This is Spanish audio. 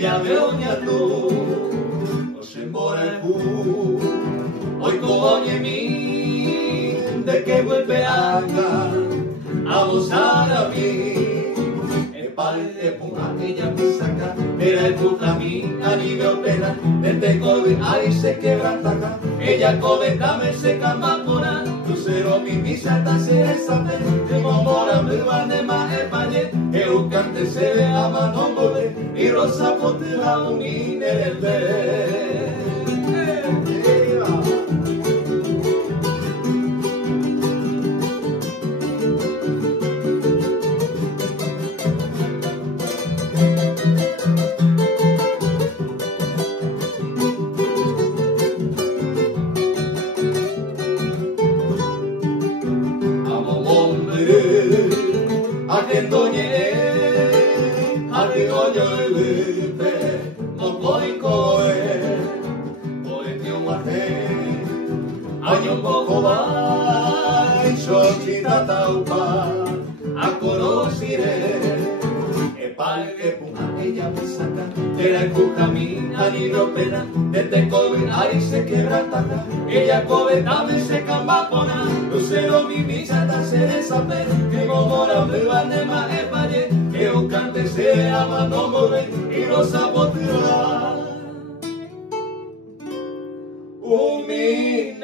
ella veoña tú, no se embora el cu, hoy coñe mi, de que vuelve a gozar a mí. El padre de Puma, ella me saca, era el Pujamí, a nivel pena, desde COVID, ahí se quebranta, ella comentame se camapona, tu cero mi misa, ta se desate, que momora me van de más españe, que un cante se le ama no mole, y rosa potela unine del ver. Año poco va, y solita taupa, a conociré. El padre que Puma, ella me saca, era el Pujamí, a niño pena, desde COVID, ahí se quebranta, ella covetame se cambapona, lucero mi misa, ta se desape, que momora me van de más españe, que un cante se ama no mole, y los saboteará. Umine